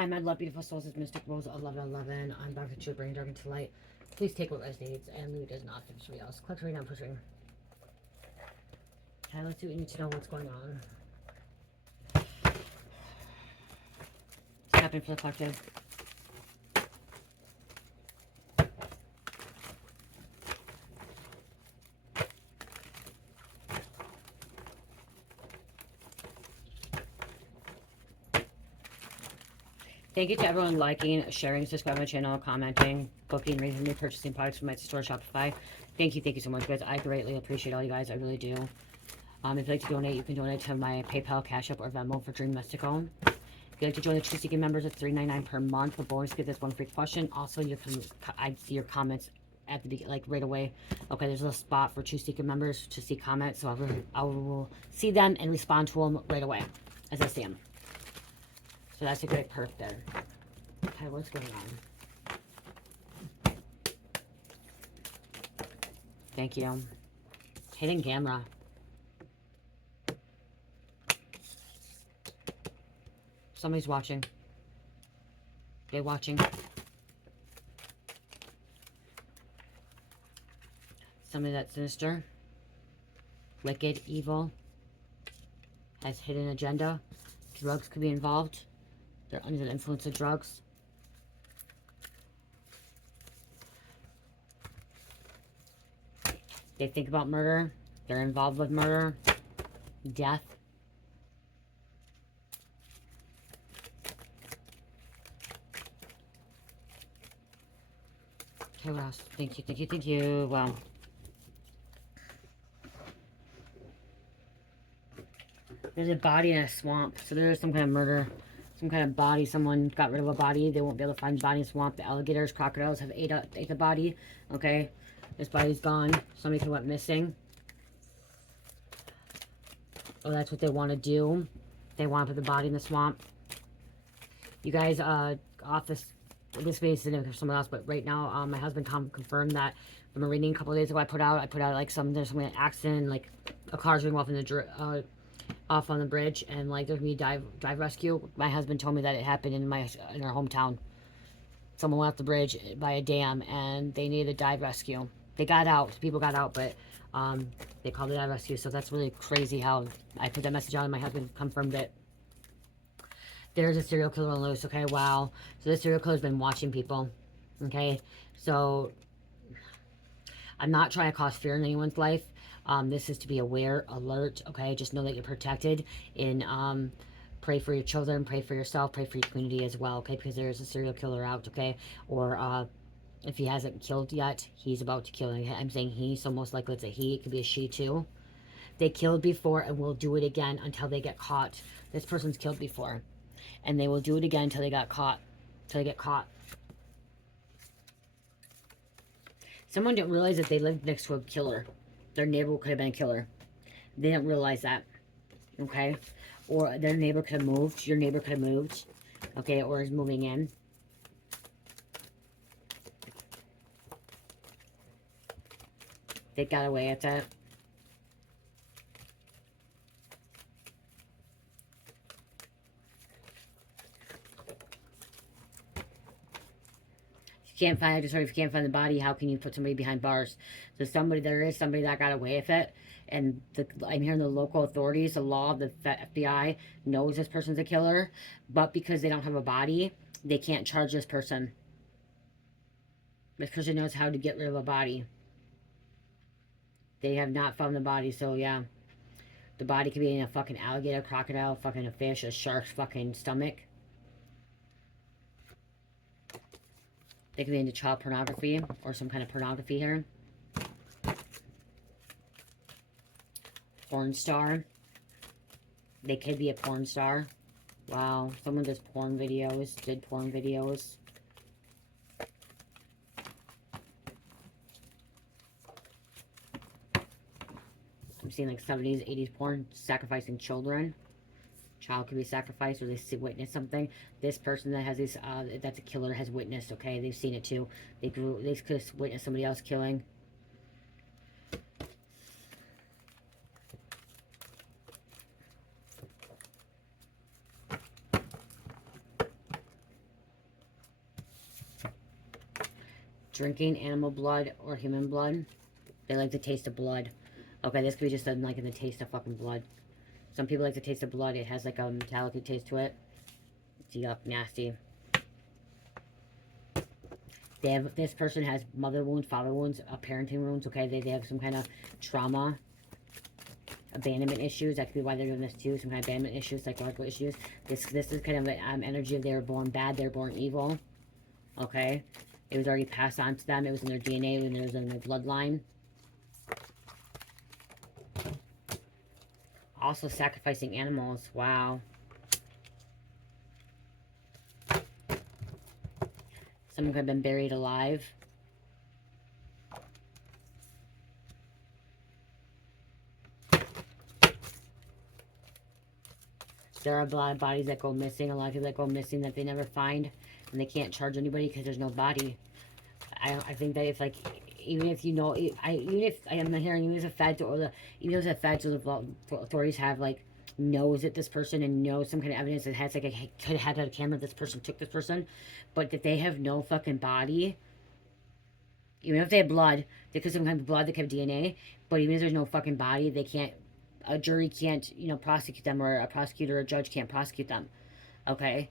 Hi, my love, beautiful souls. It's Mystic Rose 1111. I'm back to bring dark into light. Please take what resonates and leave it as not for somebody else. Click right now, push ring. Okay, let's see what you need to know what's going on. What's happening for the collective? Thank you to everyone liking, sharing, subscribing to my channel, commenting, booking, raising me, purchasing products from my store, Shopify. Thank you so much, guys. I greatly appreciate all you guys. I really do. If you'd like to donate, you can donate to my PayPal, Cash App, or Venmo for Dream Mystical. If you'd like to join the True Seeking members, it's $3.99 per month. The bonus gives us one free question. Also, I see your comments at the beginning, like right away. Okay, there's a little spot for True Seeking members to see comments, so I will see them and respond to them right away as I see them. So that's a great perk there. Okay, what's going on? Thank you. Hidden camera. Somebody's watching. They're watching. Somebody that's sinister, wicked, evil, has hidden agenda. Drugs could be involved. They're under the influence of drugs. They think about murder. They're involved with murder. Death. Okay, what else? Thank you. Well. There's a body in a swamp. So there's some kind of murder. Some kind of body. Someone got rid of a body. They won't be able to find the body in the swamp. The alligators, crocodiles have ate the body. Okay. This body's gone. Somebody went missing. Oh, that's what they want to do. They want to put the body in the swamp. You guys, off this may be significant for someone else, but right now, my husband confirmed that from a reading a couple of days ago I put out like there's some accident, like a car's going off on the bridge, and like there's me dive rescue. My husband told me that it happened in our hometown. Someone went off the bridge by a dam, and they needed a dive rescue. They got out. People got out, but they called it dive rescue. So that's really crazy how I put that message out, and my husband confirmed it. There's a serial killer on loose. Okay, wow. So this serial killer's been watching people. Okay, so I'm not trying to cause fear in anyone's life. This is to be aware, alert. Okay, just know that you're protected. And pray for your children, pray for yourself, pray for your community as well. Okay, because there's a serial killer out. Okay, or if he hasn't killed yet, he's about to kill. I'm saying he, so most likely it's a he. It could be a she too. They killed before and will do it again until they get caught. This person's killed before, and they will do it again until they got caught. Until they get caught. Someone didn't realize that they lived next to a killer. Their neighbor could have been a killer. They didn't realize that. Okay? Or their neighbor could have moved. Your neighbor could have moved. Okay? Or is moving in. They got away at that. Can't find, I just heard, if you can't find the body, how can you put somebody behind bars? So there is somebody that got away with it, and I'm hearing the local authorities, the law, the FBI knows this person's a killer, but because they don't have a body, they can't charge this person. This person knows how to get rid of a body. They have not found the body, so yeah. The body could be in a fucking alligator, crocodile, fucking a fish, a shark's fucking stomach. They could be into child pornography or some kind of pornography here. Porn star. They could be a porn star. Wow. Someone does porn videos. Did porn videos. I'm seeing like 70s, 80s porn. Sacrificing children. Child could be sacrificed, or they witness something. This person that has this, that's a killer, has witnessed. Okay, they've seen it too. They could have witnessed somebody else killing. drinking animal blood or human blood. They like the taste of blood. Okay, this could be just them liking the taste of fucking blood. Some people like the taste of blood. It has like a metallic taste to it. It's yuck, nasty. They have, this person has mother wounds, father wounds, parenting wounds. Okay, they have some kind of trauma, abandonment issues. That could be why they're doing this too. Some kind of abandonment issues, psychological issues. This is kind of an energy of they were born bad, they were born evil. Okay, it was already passed on to them. It was in their DNA, and it was in their bloodline. Also sacrificing animals. Wow. Someone could have been buried alive. There are a lot of bodies that go missing. A lot of people that go missing that they never find. And they can't charge anybody because there's no body. I think that if, like, even if you know, even if I am hearing, even if the feds or the feds or the authorities have, like, knows that this person and knows some kind of evidence that has, like, could have had a camera, this person took this person, but that they have no fucking body, even if they have blood, they could have some kind of blood, they could have DNA, but even if there's no fucking body, they can't, a jury can't, you know, prosecute them, or a prosecutor or a judge can't prosecute them. Okay?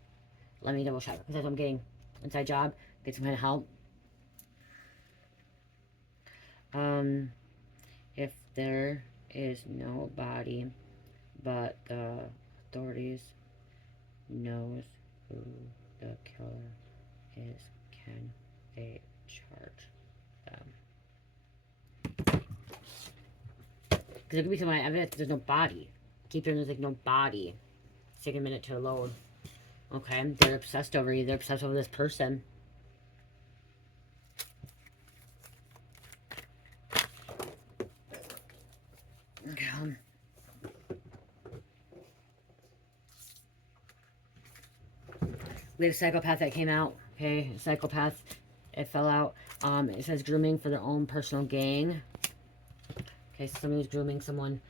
Let me double check, because that's what I'm getting. Inside job, get some kind of help. If there is no body, but the authorities knows who the killer is, can they charge them? Because there could be some evidence there's no body. Keep hearing there's like no body. It's taking a minute to load. Okay, they're obsessed over you. They're obsessed over this person. Okay. We have a psychopath that came out. Okay, psychopath. It fell out. It says grooming for their own personal gain. Okay, so somebody's grooming someone.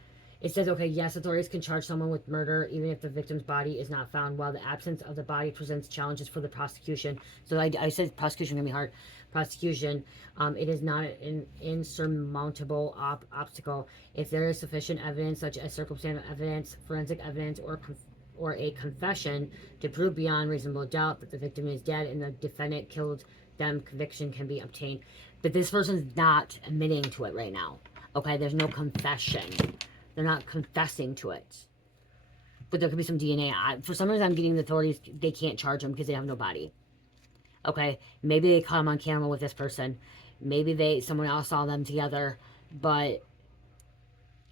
It says, okay, yes, authorities can charge someone with murder even if the victim's body is not found, while the absence of the body presents challenges for the prosecution. So I said prosecution can be hard. Prosecution, it is not an insurmountable obstacle. If there is sufficient evidence, such as circumstantial evidence, forensic evidence, or a confession to prove beyond reasonable doubt that the victim is dead and the defendant killed them, conviction can be obtained. But this person's not admitting to it right now. Okay, there's no confession. They're not confessing to it. But there could be some DNA. For some reason, I'm getting the authorities, they can't charge them because they have no body. Okay, maybe they caught them on camera with this person. Maybe someone else saw them together, but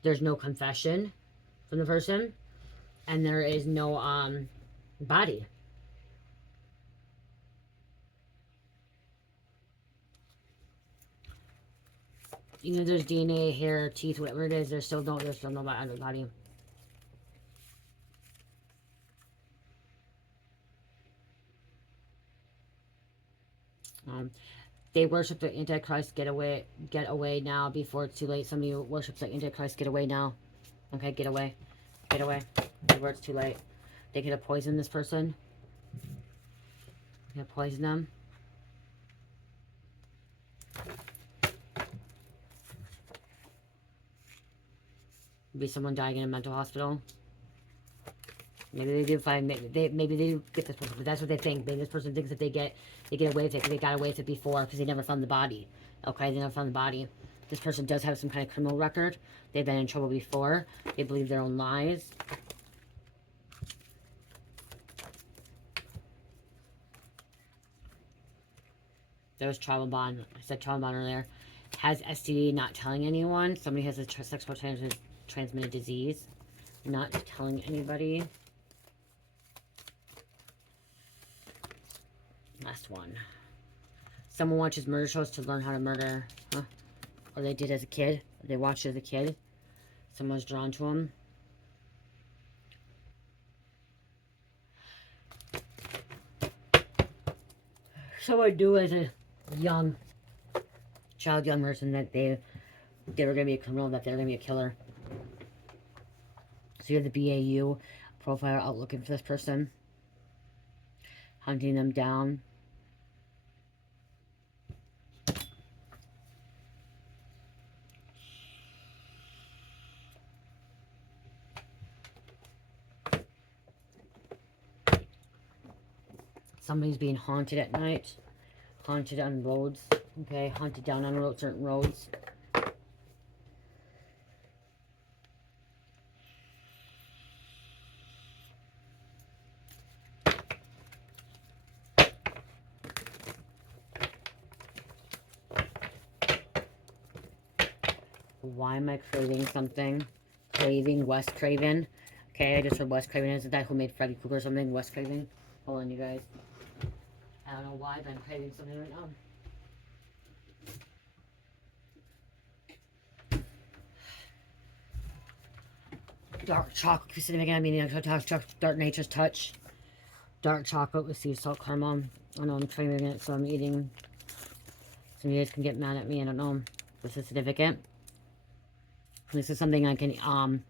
there's no confession from the person, and there is no body. Even if there's DNA, hair, teeth, whatever it is, there's still no body. They worship the Antichrist. Get away now before it's too late. Some of you worship the Antichrist. Get away now. Okay, get away. Get away before it's too late. They could have poisoned this person. They could have poisoned them. Maybe someone dying in a mental hospital. Maybe they do find, maybe they do get this person, but that's what they think. Maybe this person thinks that they get away with it because they got away with it before because they never found the body. Okay, they never found the body. This person does have some kind of criminal record. They've been in trouble before. They believe their own lies. There was travel bond. I said travel bond earlier. Has STD, not telling anyone. Somebody has a sexually transmitted disease. Not telling anybody. Last one. Someone watches murder shows to learn how to murder. Huh? Or they did as a kid. They watched as a kid. Someone's drawn to them. Someone knew as a young person that they were going to be a criminal, that they were going to be a killer. So you have the BAU profile out looking for this person. Hunting them down. Somebody's being haunted at night. Haunted on roads. Okay, haunted down on roads, certain roads. Why am I craving something? Craving, Wes Craven. Okay, I just heard Wes Craven. Isn't that who made Freddy Krueger or something? Wes Craven. Hold on, you guys. I don't know why, but I'm craving something right now. Dark chocolate, significant. I mean, dark nature's touch. Dark chocolate with sea salt caramel. I know I'm craving it, so I'm eating. Some of you guys can get mad at me. I don't know. This is significant. This is something I can,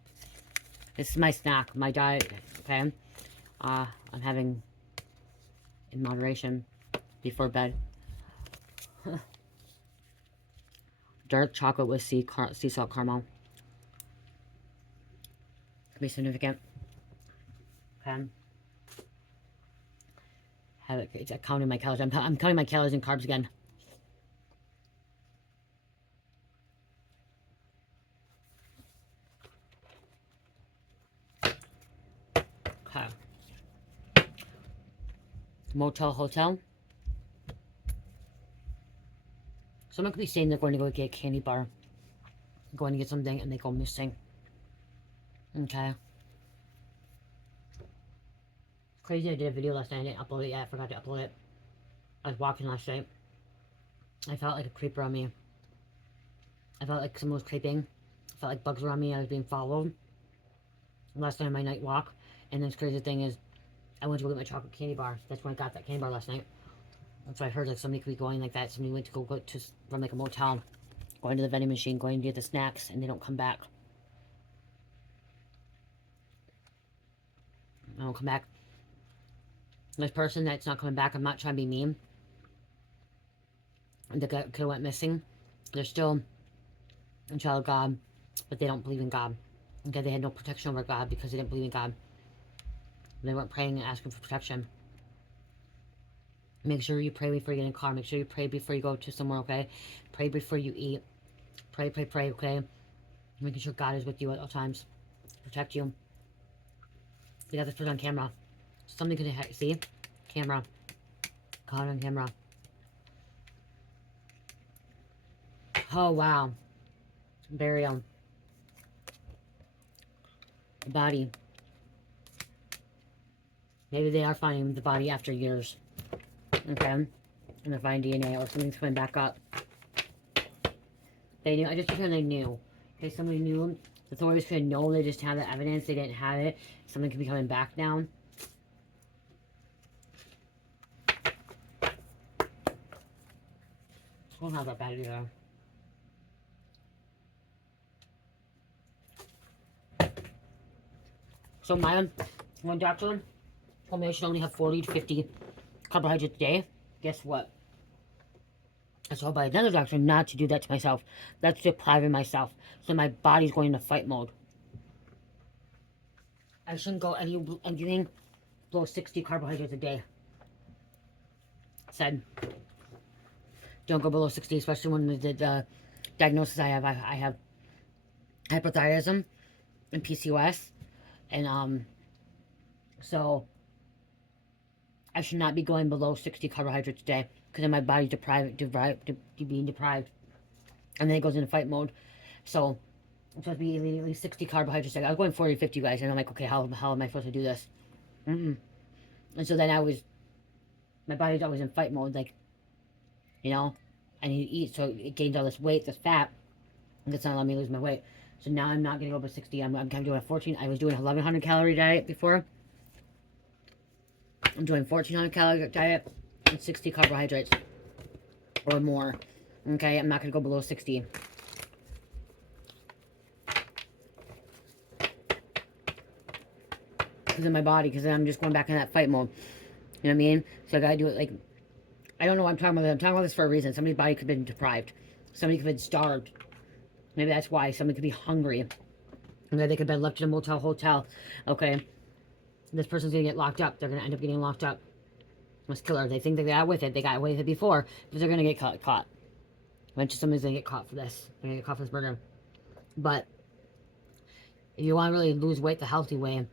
this is my snack, my diet, okay? I'm having in moderation before bed. Dark chocolate with sea salt caramel. Could be significant. Okay. Have it, it's counting my calories. I'm counting my calories and carbs again. Okay. Motel, hotel. Someone could be saying they're going to go get a candy bar, going to get something, and they go missing. Okay. Crazy, I did a video last night. I didn't upload it yet. I forgot to upload it. I was walking last night. I felt like a creeper on me. I felt like someone was creeping. I felt like bugs were on me. I was being followed. Last night on my night walk. And this crazy thing is, I went to go get my chocolate candy bar. That's when I got that candy bar last night. That's why I heard like somebody could be going like that. Somebody went to go to from like a motel, going to the vending machine, going to get the snacks, and they don't come back. They don't come back. This person that's not coming back, I'm not trying to be mean. The guy could have went missing. They're still a child of God, but they don't believe in God. Okay, they had no protection over God because they didn't believe in God. They weren't praying and asking for protection. Make sure you pray before you get in a car. Make sure you pray before you go to somewhere, okay? Pray before you eat. Pray, okay? Making sure God is with you at all times. Protect you. You got this person on camera. Something could see? Camera. Caught on camera. Oh, wow. Burial. Body. Maybe they are finding the body after years. Okay? And they're finding DNA or something's coming back up. They knew. I just pretend they knew. Okay, somebody knew. The authorities could know. They just had the evidence. They didn't have it. Something could be coming back now. Well, not that bad either. So my one doctor told me I should only have 40 to 50 carbohydrates a day. Guess what? I was told by another doctor not to do that to myself. That's depriving myself. So my body's going into fight mode. I shouldn't go anything below 60 carbohydrates a day. Said, don't go below 60, especially when the diagnosis I have. I have hypothyroidism and PCOS. And, so I should not be going below 60 carbohydrates a day because then my body's being deprived. And then it goes into fight mode. So I'm supposed to be eating at least 60 carbohydrates a day. I was going 40 to 50, guys. And I'm like, okay, how am I supposed to do this? And so then my body's always in fight mode. Like, you know, I need to eat. So it gains all this weight, this fat. And it's not allowing me to lose my weight. So now I'm not going to go over 60. I'm kind of doing a 14. I was doing a 1,100 calorie diet before. I'm doing 1,400 calorie diet and 60 carbohydrates or more. Okay, I'm not going to go below 60. Because of my body, because then I'm just going back in that fight mode. You know what I mean? So I got to do it like, I don't know what I'm talking about. I'm talking about this for a reason. Somebody's body could have been deprived. Somebody could have been starved. Maybe that's why. Somebody could be hungry. And then they could have been left in a motel, hotel. Okay. This person's going to get locked up. They're going to end up getting locked up. This killer, they think they got with it. They got away with it before, but they're gonna get caught. Eventually, somebody's gonna get caught for this. They're gonna get caught for this murder. But if you want to really lose weight the healthy way,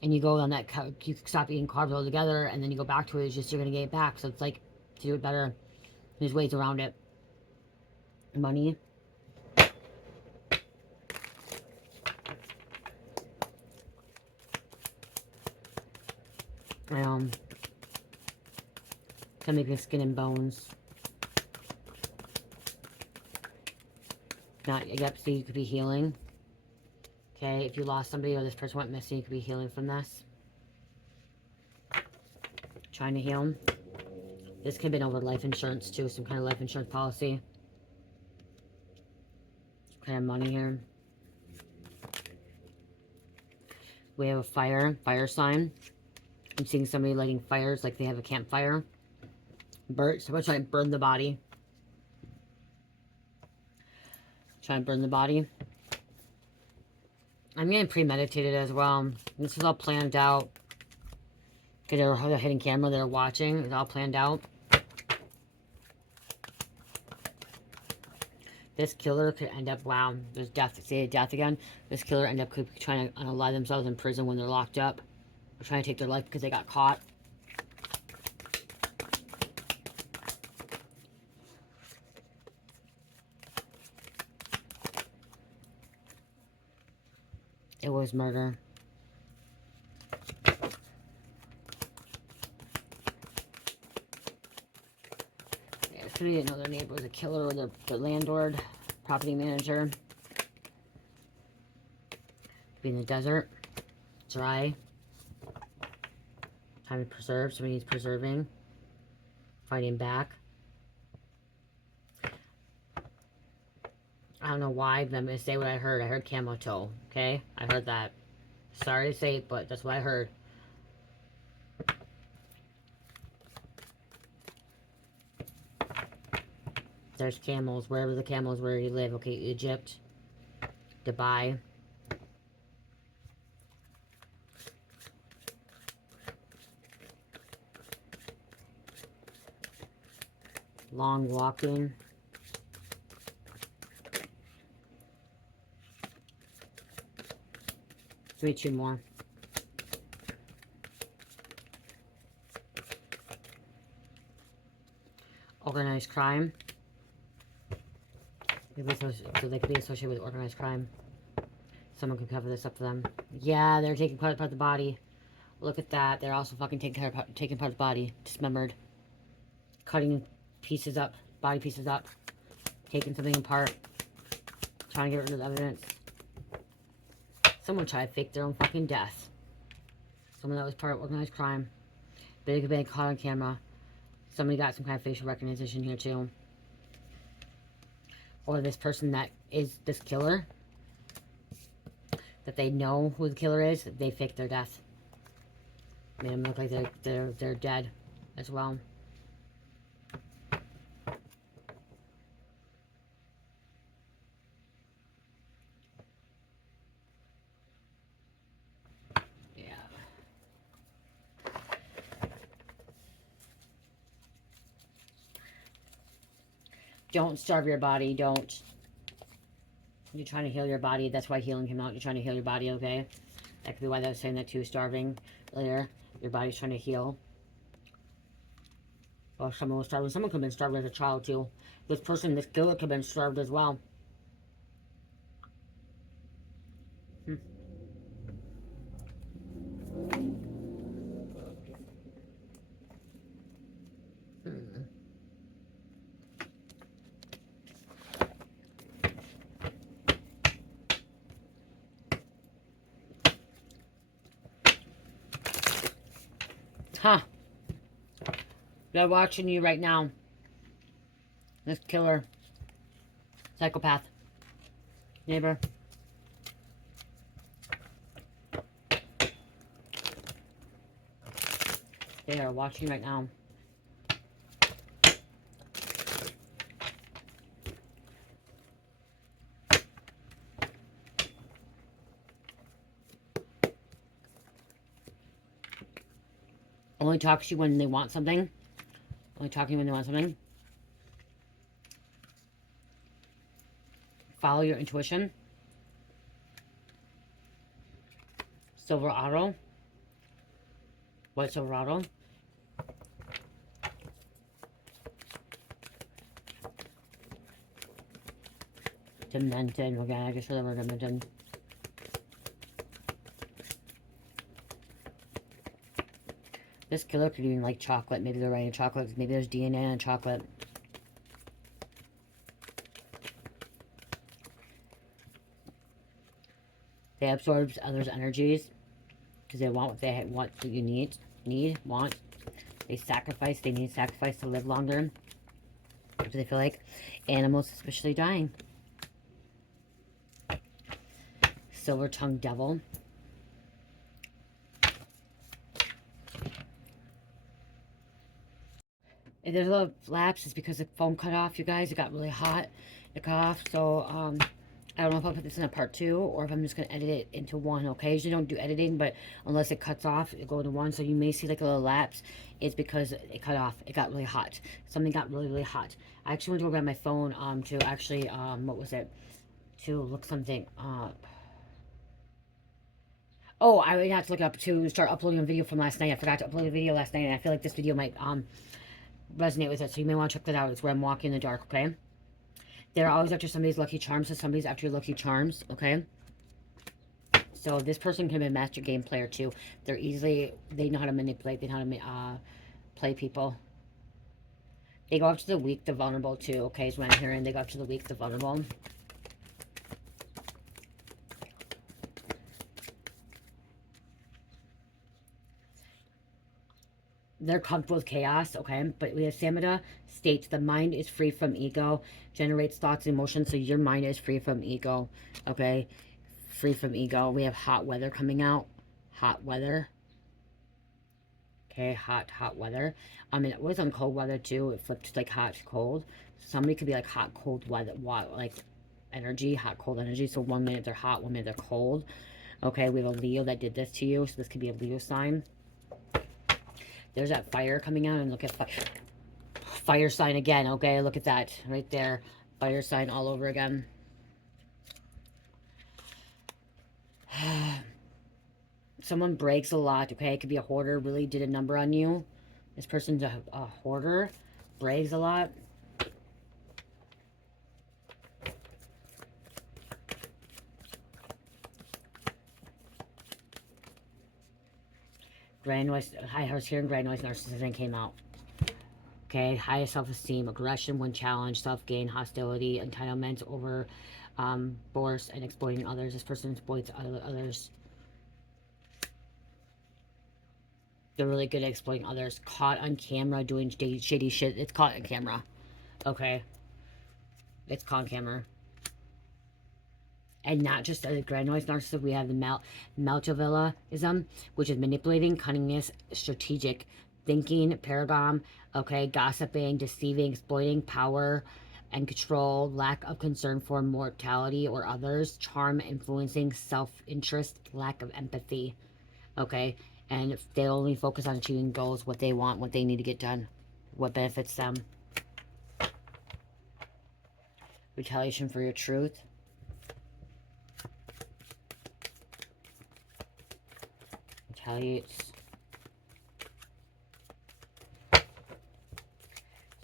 and you go on that, you stop eating carbs altogether, and then you go back to it. It's just you're gonna get it back. So it's like to do it better. There's ways around it. Money. Can make your skin and bones. Not, yep, so you could be healing. Okay, if you lost somebody or this person went missing, you could be healing from this. Trying to heal. This could have been over life insurance too, some kind of life insurance policy. Kind of money here. We have a fire sign. I'm seeing somebody lighting fires like they have a campfire. Someone's trying to burn the body. Trying to burn the body. I'm getting premeditated as well. This is all planned out. Because they're hidden camera, they're watching. It's all planned out. This killer could end up, wow, there's death. Say death again. This killer could be trying to unalive themselves in prison when they're locked up. Or trying to take their life because they got caught. It was murder. Yeah, somebody didn't know their neighbor was a killer or their landlord, property manager. Be in the desert. Dry. Time to preserve. Somebody needs preserving. Fighting back. I don't know why, but I'm going to say what I heard. I heard camel toe, okay? I heard that. Sorry to say it, but that's what I heard. There's camels, wherever the camels where you live. Okay, Egypt. Dubai. Long walking. Give me 2 more. Organized crime. So they could be associated with organized crime. Someone could cover this up for them. Yeah, they're taking part of the body. Look at that. They're also fucking taking part of the body. Dismembered. Cutting pieces up. Body pieces up. Taking something apart. Trying to get rid of the evidence. Someone tried to fake their own fucking death. Someone that was part of organized crime. They could be caught on camera. Somebody got some kind of facial recognition here too. Or this person that is this killer. That they know who the killer is. They faked their death. Made them look like they're dead as well. Don't starve your body. Don't. You're trying to heal your body. That's why healing came out. You're trying to heal your body, okay? That could be why they were saying that too. Starving earlier. Your body's trying to heal. Or someone was starving. Someone could have been starved as a child too. This person, this killer, could have been starved as well. Huh. They're watching you right now. This killer. Psychopath. Neighbor. They are watching right now. Only talk to you when they want something. Only talking when they want something. Follow your intuition. Silverado. White Silverado. Demented. Okay, I just heard the word demented. This killer could even like chocolate. Maybe they're writing chocolate. Maybe there's DNA in chocolate. They absorb others' energies because they want what you need, want. They sacrifice. They need sacrifice to live longer. What do they feel like? Animals, especially dying. Silver-tongued devil. If there's a lot of lapse, it's because the phone cut off, you guys. It got really hot. It cut off. So, I don't know if I'll put this in a part 2 or if I'm just going to edit it into 1, okay? I usually don't do editing, but unless it cuts off, it'll go into 1. So you may see like a little lapse. It's because it cut off. It got really hot. Something got really, really hot. I actually went to go grab my phone to actually, what was it? To look something up. Oh, I would have to look up to start uploading a video from last night. I forgot to upload a video last night, and I feel like this video might resonate with it. So you may want to check that out. It's where I'm walking in the dark, okay? They're always after somebody's lucky charms, so somebody's after your lucky charms, okay? So this person can be a master game player too. They know how to manipulate, they know how to play people. They go after the weak, the vulnerable too, okay, is what I'm hearing. They go after the weak, the vulnerable. They're comfortable with chaos, okay? But we have Samhita states the mind is free from ego, generates thoughts and emotions, so your mind is free from ego, okay? Free from ego. We have hot weather coming out. Hot weather. Okay, hot weather. I mean, it was on cold weather too. It flipped to like hot, cold. Somebody could be like hot, cold weather, like energy, hot, cold energy. So 1 minute they're hot, 1 minute they're cold. Okay, we have a Leo that did this to you, so this could be a Leo sign. There's that fire coming out, and look at fire sign again, okay? Look at that right there. Fire sign all over again. Someone breaks a lot, okay? It could be a hoarder, really did a number on you. This person's a hoarder, breaks a lot. Grand noise, I was hearing grand noise narcissism came out. Okay, high self-esteem, aggression when challenged, self-gain, hostility, entitlement, over force, and exploiting others. This person exploits others. They're really good at exploiting others. Caught on camera doing shady shit. It's caught on camera. Okay. It's caught on camera. And not just a grand noise narcissist. We have the Machiavellism, which is manipulating, cunningness, strategic thinking, paragon, okay, gossiping, deceiving, exploiting, power and control, lack of concern for mortality or others, charm, influencing, self-interest, lack of empathy, okay, and if they only focus on achieving goals, what they want, what they need to get done, what benefits them. Retaliation for your truth. Retaliates.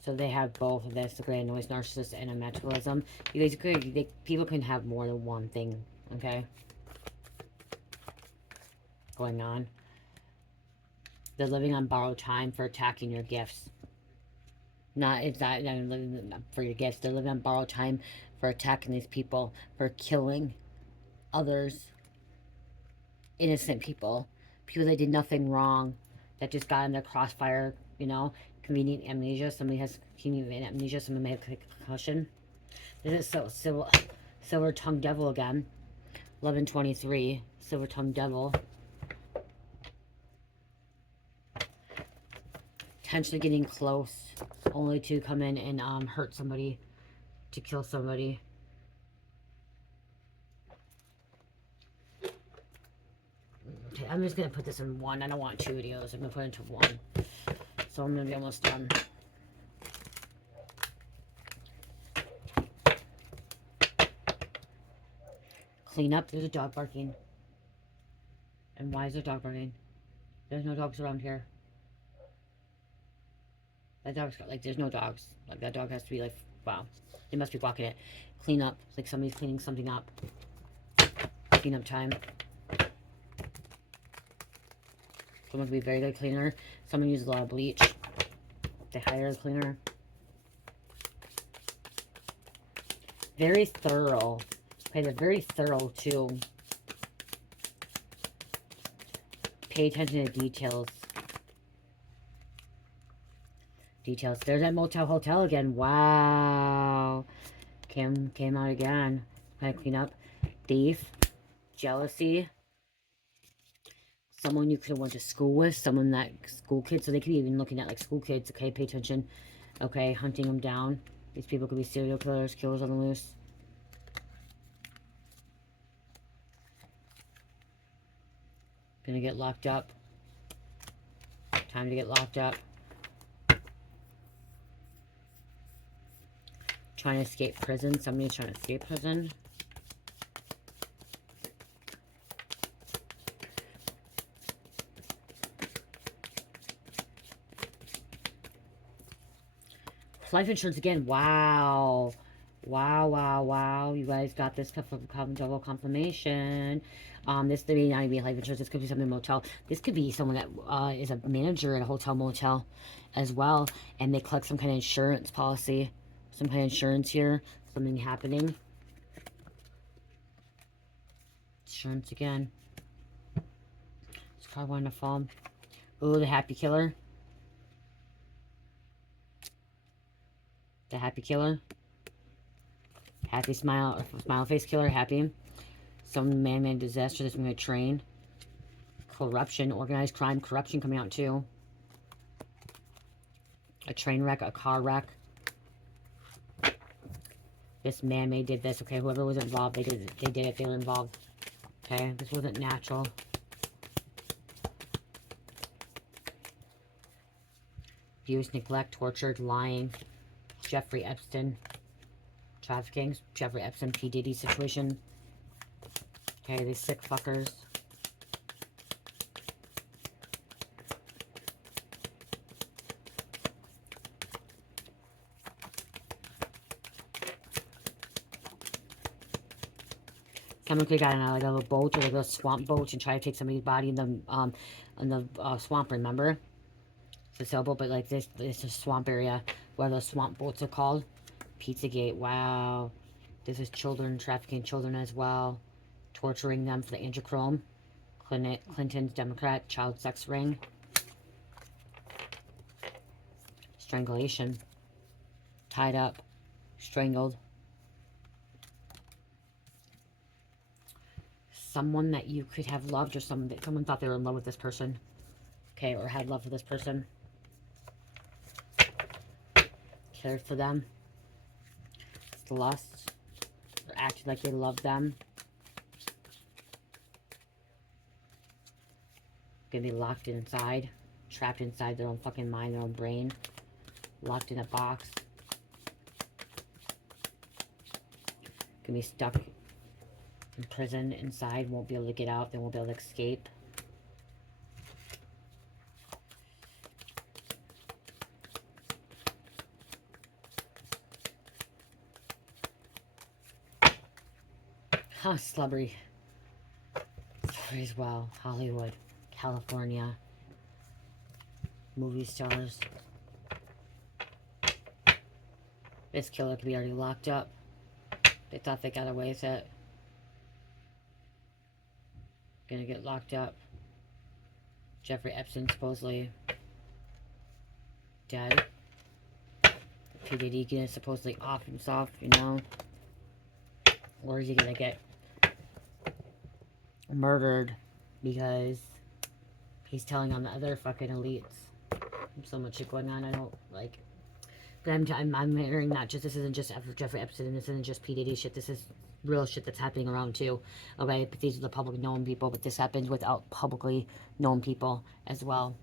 So they have both of this, the grand noise narcissist and a materialism. You guys could, people can have more than one thing, okay, going on. They're living on borrowed time for attacking your gifts. It's not living for your gifts. They're living on borrowed time for attacking these people, for killing others, innocent people, people that did nothing wrong, that just got in their crossfire, you know. Convenient amnesia. Somebody has convenient amnesia. Somebody may have concussion. This is silver-tongued devil again. 1123. Silver-tongued devil. Potentially getting close, only to come in and hurt somebody, to kill somebody. Okay, I'm just going to put this in one. I don't want 2 videos. I'm going to put it into one. So I'm going to be almost done. Clean up. There's a dog barking. And why is there a dog barking? There's no dogs around here. That dog's got, like, there's no dogs. Like, that dog has to be, like, wow. They must be walking it. Clean up. It's like somebody's cleaning something up. Clean up time. Someone can be a very good cleaner. Someone uses a lot of bleach. They hire a cleaner. Very thorough. Okay, they're very thorough, too. Pay attention to details. Details. There's that motel hotel again. Wow. Came out again. Kind of clean up. Thief. Jealousy. Someone you could have went to school with. Someone that school kids. So they could be even looking at like school kids. Okay, pay attention. Okay, hunting them down. These people could be serial killers. Killers on the loose. Gonna get locked up. Time to get locked up. Trying to escape prison. Somebody's trying to escape prison. Life insurance again. Wow. Wow, wow, wow. You guys got this double confirmation. This may not even be life insurance. This could be something motel. This could be someone that is a manager at a hotel motel as well. And they collect some kind of insurance policy. Some kind of insurance here. Something happening. Insurance again. This card wanted to fall. Ooh, the happy killer. The happy killer. Happy smile face killer. Happy. Some man-made disaster that's going to train. Corruption. Organized crime. Corruption coming out too. A train wreck. A car wreck. This man-made did this. Okay, whoever was involved, they did it. They were involved. Okay, this wasn't natural. Abuse, neglect, tortured, lying. Jeffrey Epstein. Trafficking. Jeffrey Epstein, P. Diddy situation. Okay, these sick fuckers. Someone could have gotten like a boat or like a swamp boat and try to take somebody's body in the swamp, remember? It's a sailboat, but like this is a swamp area where the swamp boats are called. Pizzagate, wow. This is children, trafficking children as well. Torturing them for the angiochrome. Clinton's Democrat, child sex ring. Strangulation. Tied up. Strangled. Someone that you could have loved or someone thought they were in love with this person. Okay, or had love for this person. Cared for them. It's lust. Or acted like they loved them. Gonna be locked inside. Trapped inside their own fucking mind, their own brain. Locked in a box. Gonna be stuck in prison inside. Won't be able to get out. They won't be able to escape. Huh, slubbery. Slubbery as well. Hollywood. California. Movie stars. This killer could be already locked up. They thought they got away with it. Gonna get locked up. Jeffrey Epstein supposedly dead. P. Diddy gonna supposedly off himself, you know? Or is he gonna get murdered because he's telling on the other fucking elites? There's so much shit going on. I don't like. But I'm hearing not just, this isn't just Jeffrey Epstein, this isn't just P. Diddy shit, this is real shit that's happening around too. Okay, but these are the public known people, but this happens without publicly known people as well.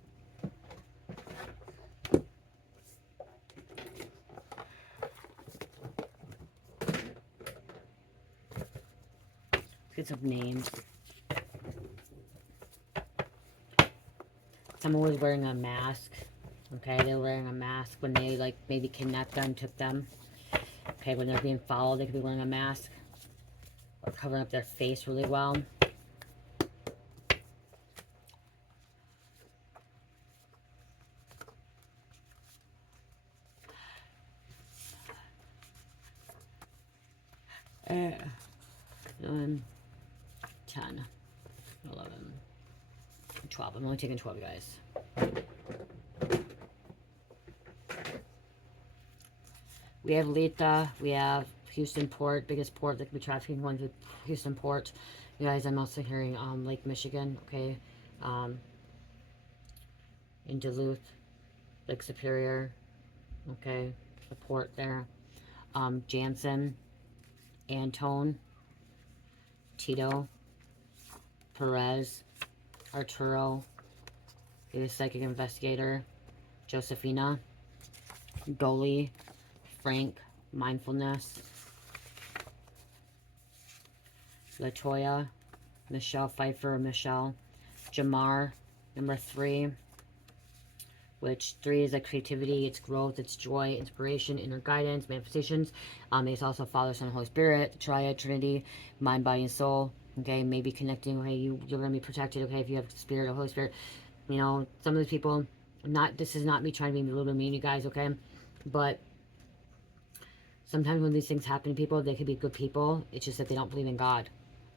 Let's get some names. Someone was wearing a mask. Okay, they were wearing a mask when they, like, maybe kidnapped them, took them. Okay, when they're being followed, they could be wearing a mask. Or covering up their face really well. Uh, 9, 10, 11, 12. I'm only taking 12, guys. We have Lita. We have Houston Port, biggest port that could be trafficking ones with Houston Port. You guys, I'm also hearing Lake Michigan, okay? In Duluth, Lake Superior, okay? The port there. Jansen, Antone, Tito, Perez, Arturo, the psychic investigator, Josephina, Dolly, Frank, mindfulness, Latoya, Michelle Pfeiffer, Michelle, Jamar, number 3, which 3 is like creativity, it's growth, it's joy, inspiration, inner guidance, manifestations. It's also Father, Son, Holy Spirit, the Triad, Trinity, mind, body, and soul. Okay, maybe connecting. Okay, you're gonna be protected. Okay, if you have the Spirit or Holy Spirit, you know, some of these people. This is not me trying to be a little bit mean, you guys. Okay, but sometimes when these things happen to people, they could be good people. It's just that they don't believe in God.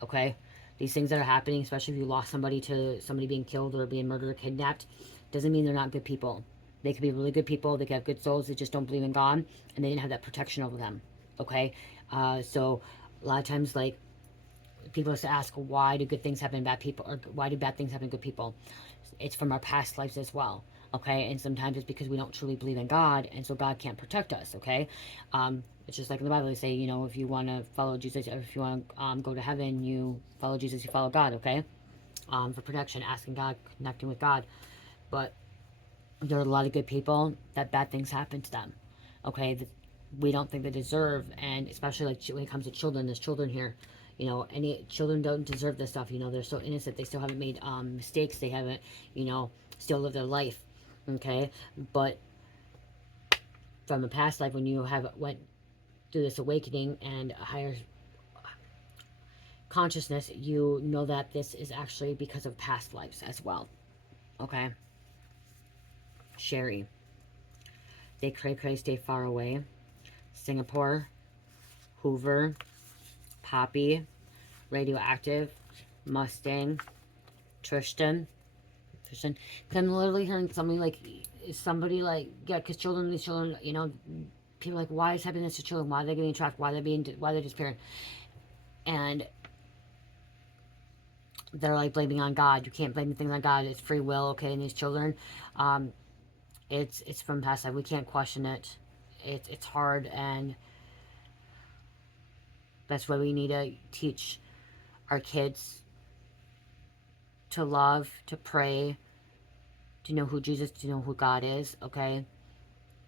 Okay, these things that are happening, especially if you lost somebody to somebody being killed or being murdered or kidnapped, doesn't mean they're not good people. They could be really good people. They could have good souls. They just don't believe in God, and they didn't have that protection over them. Okay, so a lot of times, like, people used to ask, why do good things happen to bad people, or why do bad things happen to good people? It's from our past lives as well. Okay, and sometimes it's because we don't truly believe in God, and so God can't protect us. Okay, it's just like in the Bible, they say, you know, if you want to follow Jesus, or if you want to go to heaven, you follow Jesus, you follow God. Okay, for protection, asking God, connecting with God. But there are a lot of good people that bad things happen to them. Okay, that we don't think they deserve, and especially like when it comes to children, there's children here. You know, any children don't deserve this stuff. You know, they're so innocent. They still haven't made mistakes. They haven't, you know, still live their life. Okay, but from a past life, when you have went through this awakening and a higher consciousness, you know that this is actually because of past lives as well. Okay, Sherry. They cray stay far away. Singapore, Hoover, Poppy, Radioactive, Mustang, Tristan. Cause I'm literally hearing somebody like, yeah, because these children, you know, people are like, why is happening this to children? Why are they getting trapped? Why are they disappearing? And they're like blaming on God. You can't blame things on God. It's free will, okay? And these children, it's from past life. We can't question it. It's hard, and that's why we need to teach our kids to love, to pray, to know who Jesus, to know who God is, okay?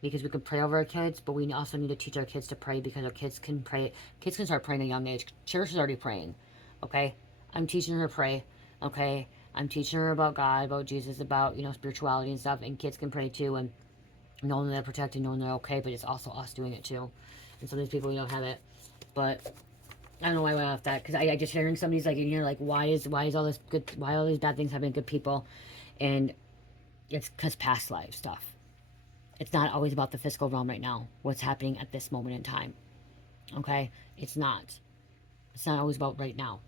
Because we can pray over our kids, but we also need to teach our kids to pray, because our kids can pray. Kids can start praying at a young age. Cherish is already praying, okay? I'm teaching her to pray, okay? I'm teaching her about God, about Jesus, about, you know, spirituality and stuff, and kids can pray too, and knowing they're protected, knowing they're okay, but it's also us doing it too. And some of these people, we don't have it. But I don't know why I went off that, because I just hearing somebody's like in here, like, why is all this good, why all these bad things happening to good people? And it's because past life stuff. It's not always about the physical realm right now, what's happening at this moment in time. Okay? It's not. It's not always about right now.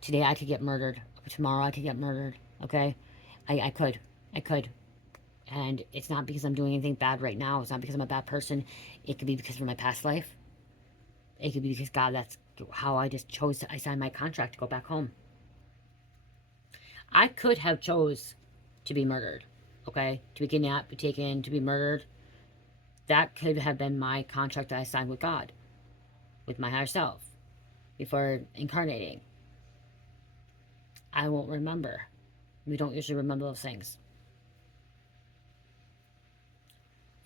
Today I could get murdered. Tomorrow I could get murdered. Okay? I could. I could. And it's not because I'm doing anything bad right now. It's not because I'm a bad person. It could be because of my past life. It could be because, God, that's how I just chose to, I signed my contract to go back home. I could have chose to be murdered. Okay? To be kidnapped, be taken, to be murdered. That could have been my contract that I signed with God, with my higher self, before incarnating. I won't remember. We don't usually remember those things.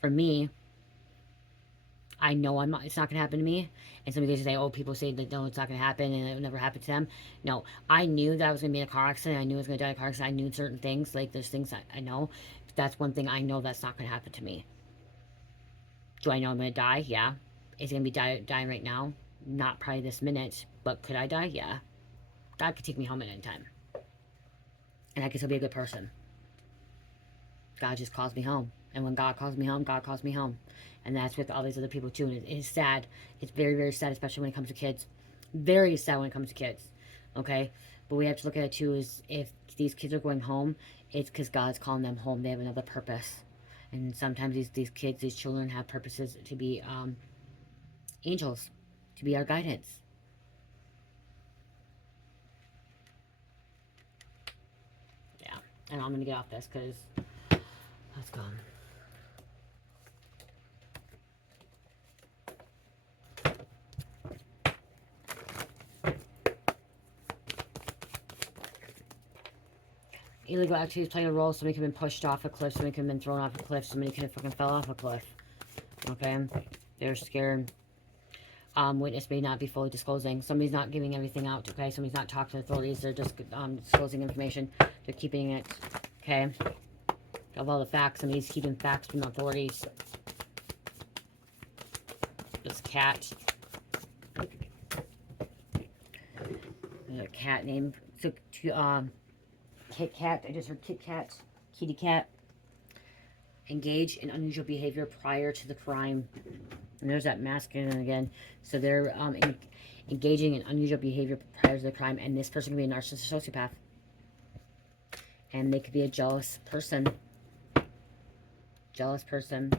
For me, I know it's not going to happen to me. And some people say, oh, people say that no, it's not going to happen and it will never happen to them. No, I knew that I was going to be in a car accident. I knew I was going to die in a car accident. I knew certain things. Like, there's things I know. That's one thing I know that's not going to happen to me. Do I know I'm going to die? Yeah. Is it going to be dying right now? Not probably this minute. But could I die? Yeah. God could take me home at any time. And I could still be a good person. God just calls me home. And when God calls me home, God calls me home. And that's with all these other people too. And it is sad. It's very, very sad, especially when it comes to kids. Very sad when it comes to kids. Okay? But we have to look at it too, is if these kids are going home, it's because God's calling them home. They have another purpose. And sometimes these kids, these children have purposes to be angels, to be our guidance. Yeah. And I'm going to get off this because that's gone. Illegal activities playing a role. Somebody could have been pushed off a cliff. Somebody could have been thrown off a cliff. Somebody could have fucking fell off a cliff. Okay? They're scared. Witness may not be fully disclosing. Somebody's not giving everything out. Okay? Somebody's not talking to authorities. They're just disclosing information. They're keeping it. Okay? Of all the facts. Somebody's keeping facts from the authorities. This cat. There's a cat named... Kit Kat, I just heard Kit Kat, Kitty Cat. Engage in unusual behavior prior to the crime. And there's that masculine again. So they're engaging in unusual behavior prior to the crime. And this person can be a narcissist sociopath. And they could be a jealous person. Jealous person.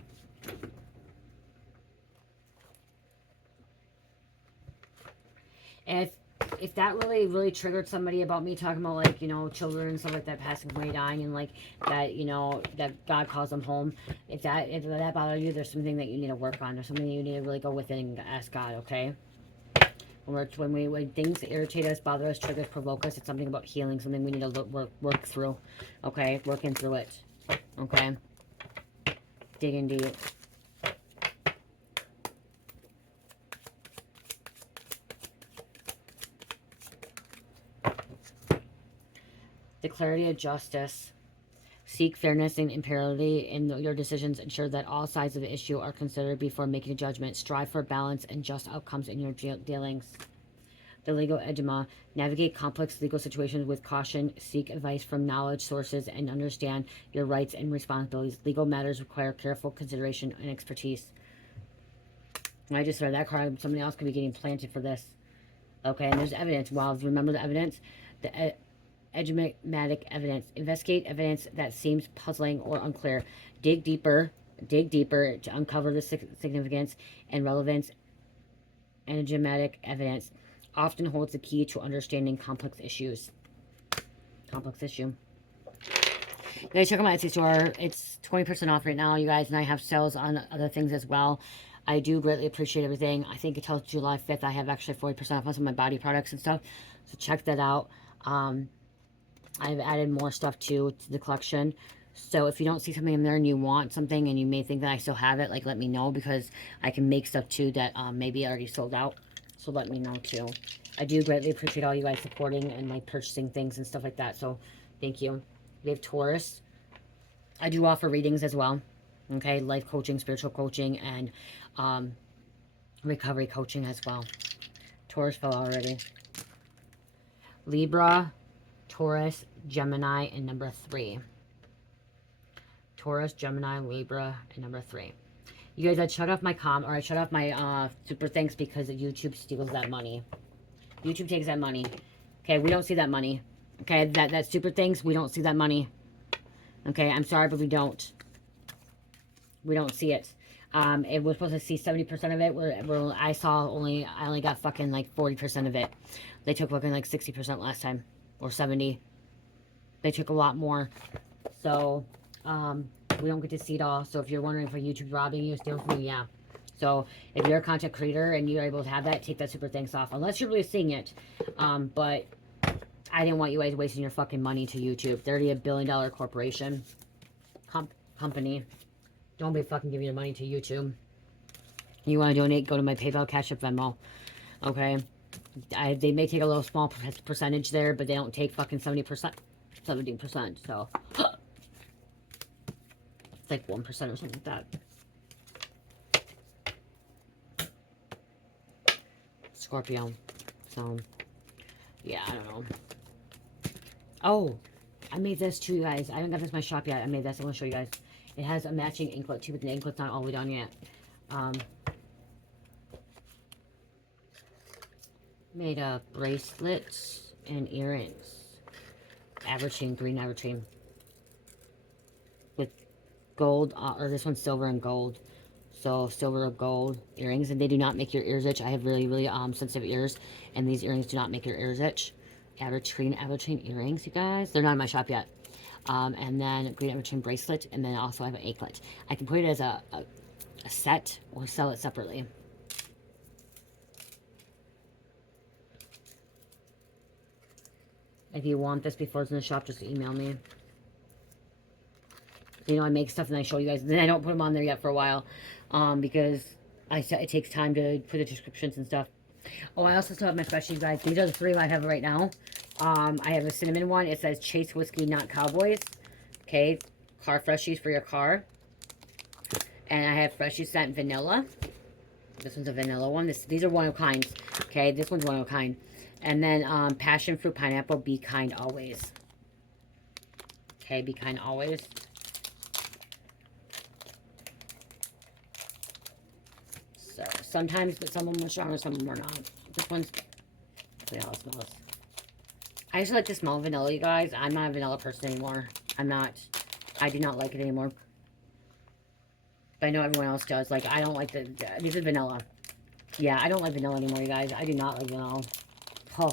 And if that really triggered somebody about me talking about, like, you know, children and stuff like that passing away, dying, and like that, you know, that God calls them home, if that bothers you, there's something that you need to work on. There's something that you need to really go within and ask God, okay? When things irritate us, bother us, trigger us, provoke us, it's something about healing, something we need to work through, okay? Working through it, okay? Digging deep. The clarity of justice. Seek fairness and impartiality in your decisions. Ensure that all sides of the issue are considered before making a judgment. Strive for balance and just outcomes in your dealings. The legal edema. Navigate complex legal situations with caution. Seek advice from knowledge sources and understand your rights and responsibilities. Legal matters require careful consideration and expertise. I just read that card. Somebody else could be getting planted for this. Okay, and there's evidence. Well, remember the evidence? The enigmatic evidence. Investigate evidence that seems puzzling or unclear. Dig deeper to uncover the significance and relevance. Enigmatic evidence often holds the key to understanding complex issues. Complex issue. You guys, check out my Etsy store. It's 20% off right now, you guys, and I have sales on other things as well. I do greatly appreciate everything. I think until July 5th, I have actually 40% off on some of my body products and stuff. So check that out. I've added more stuff to the collection. So if you don't see something in there and you want something and you may think that I still have it, like, let me know, because I can make stuff too that maybe already sold out. So let me know too. I do greatly appreciate all you guys supporting and like purchasing things and stuff like that. So thank you. We have Taurus. I do offer readings as well. Okay, life coaching, spiritual coaching, and recovery coaching as well. Taurus fell already. Libra, Taurus, Gemini, and number 3. Taurus, Gemini, Libra, and number 3. You guys, I shut off my I shut off my super thanks because YouTube steals that money. YouTube takes that money. Okay, we don't see that money. Okay, that super thanks, we don't see that money. Okay, I'm sorry, but we don't. We don't see it. It was supposed to see 70% of it. Where I only got fucking like 40% of it. They took fucking like 60% last time. Or 70. They took a lot more. So, we don't get to see it all. So if you're wondering if YouTube's robbing you, stealing from you, yeah. So if you're a content creator and you're able to have that, take that super thanks off. Unless you're really seeing it. But I didn't want you guys wasting your fucking money to YouTube. They're already a $1 billion corporation. Company. Don't be fucking giving your money to YouTube. You want to donate, go to my PayPal, Cash App, Venmo. Okay? They may take a little small percentage there, but they don't take fucking 70%. 17%. So, it's like 1% or something like that. Scorpio. So, yeah, I don't know. Oh, I made this too, you guys. I haven't got this in my shop yet. I made this. I'm going to show you guys. It has a matching anklet too, but the anklet's not all the way down yet. Made bracelets and earrings. Averaging, green averaging. With gold, or this one's silver and gold. So silver or gold earrings, and they do not make your ears itch. I have really, really sensitive ears, and these earrings do not make your ears itch. Averaging earrings, you guys. They're not in my shop yet. And then green averaging bracelet, and then also I have an anklet. I can put it as a set or sell it separately. If you want this before it's in the shop, just email me. You know, I make stuff and I show you guys. Then I don't put them on there yet for a while. Because it takes time to put the descriptions and stuff. Oh, I also still have my freshies, guys. These are the 3 I have right now. I have a cinnamon one. It says Chase Whiskey, Not Cowboys. Okay. Car freshies for your car. And I have freshies scent vanilla. This one's a vanilla one. These are one of kinds. Okay. This one's one of a kind. And then passion fruit pineapple, be kind always. Okay, be kind always. So sometimes, but some of them are stronger, some of them are not. This one's, see how it smells. I actually like to smell vanilla, you guys. I'm not a vanilla person anymore. I do not like it anymore. But I know everyone else does. Like, I don't like this is vanilla. Yeah, I don't like vanilla anymore, you guys. I do not like vanilla. Oh,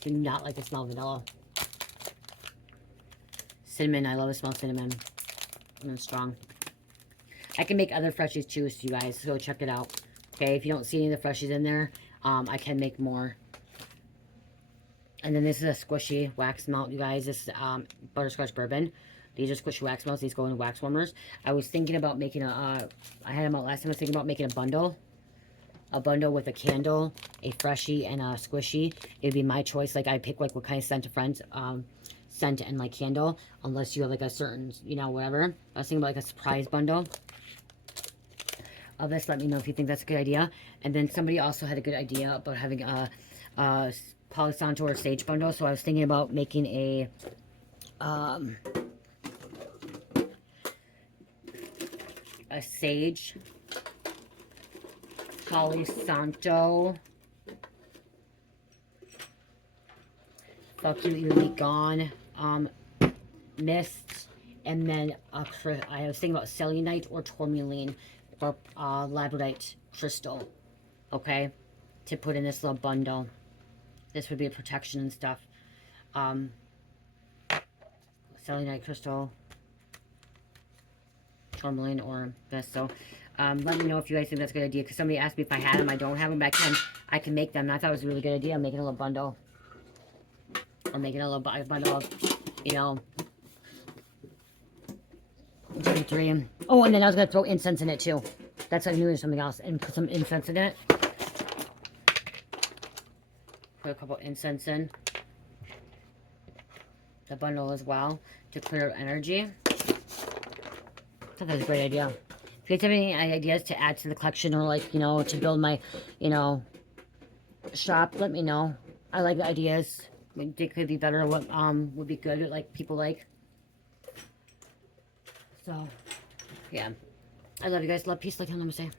do not like the smell of vanilla. Cinnamon, I love the smell of cinnamon. And it's strong. I can make other freshies too, so you guys, so check it out. Okay, if you don't see any of the freshies in there, I can make more. And then this is a squishy wax melt, you guys. This is butterscotch bourbon. These are squishy wax melts. These go into wax warmers. I was thinking about making I had them out last time. I was thinking about making a bundle. A bundle with a candle, a freshie, and a squishy. It'd be my choice. Like, I pick like what kind of scent to friends, scent and like candle, unless you have like a certain, you know, whatever. I was thinking about like a surprise bundle of this. Let me know if you think that's a good idea. And then somebody also had a good idea about having a Palo Santo or sage bundle. So I was thinking about making a sage Palo Santo, Fuck You, You'll Be Gone, mist, and then I was thinking about selenite or tourmaline or labradorite crystal, okay, to put in this little bundle. This would be a protection and stuff. Selenite crystal, tourmaline, or this. So let me know if you guys think that's a good idea, because somebody asked me if I had them. I don't have them, but I can make them, and I thought it was a really good idea. I'm making a little bundle, or making a little bundle of, you know, 3. Oh, and then I was going to throw incense in it too. That's, I knew there's something else, and put some incense in it. Put a couple incense in the bundle as well to clear energy. I thought that was a great idea. If you guys have any ideas to add to the collection, or like, you know, to build my, you know, shop, let me know. I like the ideas. They could be better. What would be good, like people like. So, yeah. I love you guys. Love, peace, like, namaste.